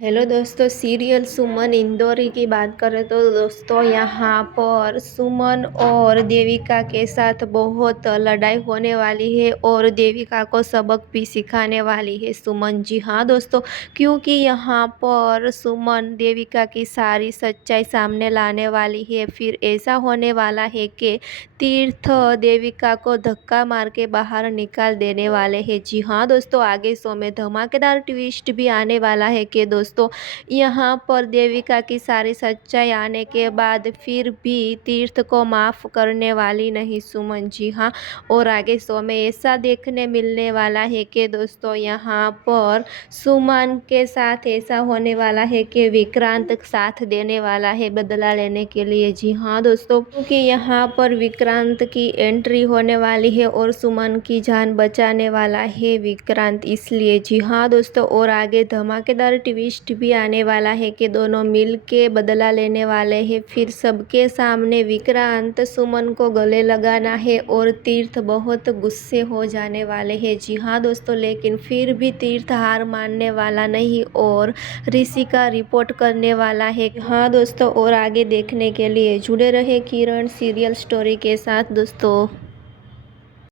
Hello दोस्तों, serial सुमन इंदौरी की बात करें तो दोस्तों यहाँ पर सुमन और देविका के साथ बहुत लड़ाई होने वाली है और देविका को सबक भी सिखाने वाली है सुमन। जी हाँ दोस्तों, क्योंकि यहाँ पर सुमन देविका की सारी सच्चाई सामने लाने वाली है। फिर ऐसा होने वाला है कि तीर्थ देविका को धक्का मार के बाहर निकाल देने वाले हैं। जी हाँ दोस्तों, आगे शो में धमाकेदार ट्विस्ट भी आने वाला है कि दोस्तों यहाँ पर देविका की सारी सच्चाई आने के बाद फिर भी तीर्थ को माफ़ करने वाली नहीं सुमन। जी हाँ, और आगे शो में ऐसा देखने मिलने वाला है कि दोस्तों यहाँ पर सुमन के साथ ऐसा होने वाला है कि विक्रांत साथ देने वाला है बदला लेने के लिए। जी हाँ दोस्तों, क्योंकि यहाँ पर विक्रांत की एंट्री होने वाली है और सुमन की जान बचाने वाला है विक्रांत, इसलिए। जी हाँ दोस्तों, और आगे धमाकेदार ट्विस्ट भी आने वाला है कि दोनों मिल के बदला लेने वाले हैं। फिर सबके सामने विक्रांत सुमन को गले लगाना है और तीर्थ बहुत गुस्से हो जाने वाले हैं। जी हाँ दोस्तों, लेकिन फिर भी तीर्थ हार मानने वाला नहीं और ऋषि का रिपोर्ट करने वाला है। हाँ दोस्तों, और आगे देखने के लिए जुड़े रहे किरण सीरियल स्टोरी के साथ दोस्तों।